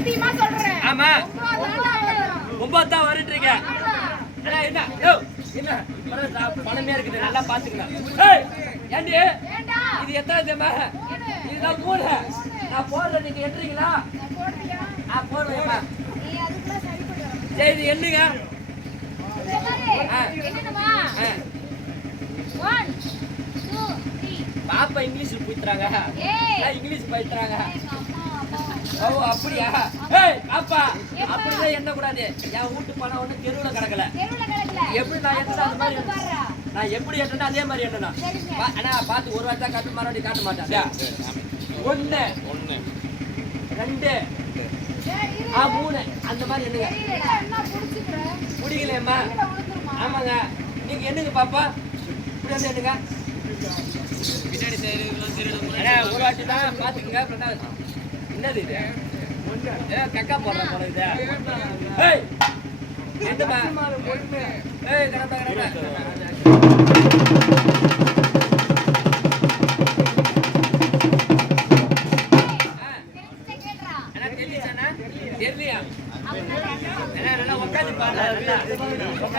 சத்தியமா சொல்றேன். ஆமா 9 தான் வரீங்க. என்ன என்ன பணமே இருக்குது, நல்லா பாத்துக்கங்க. ஏண்டி இது எத்தனை தேமா? இதுதான் 3. நான் போடுறேன், நீங்க எட்டுறீங்களா? போடுவேன்ப்பா. சரி இது என்னங்க? பாப்பா இங்கிலீஷ் போயிட்டுறாங்க. இங்கிலீஷ் போயிட்டுறாங்க. ஓ அப்படியா? பாப்பா அப்படிதான் எண்ண கூடாது. என் வீட்டு பணம் ஒண்ணு தெருவுல கிடக்கல. எப்படி நான் எட்டணும் அந்த மாதிரி நான் எப்படி எட்டணும் அதே மாதிரி எட்டணும். ஆனா பார்த்து ஒரு வாட்டி தான் காட்டு, மறுபடியும் காட்ட மாட்டேன். 1 2 3 அந்த மாதிரி என்னங்க முடியலையம்மா? ஆமாங்க. நீங்க என்னங்க பாப்பா இப்படி வந்து என்னங்க ஒரு வாட்டி தான் பாத்துக்கங்க. என்னது இது? கக்கா போடுற போல இது. என்னமா தெரியலையா? நல்லா உட்காந்து பாருங்க.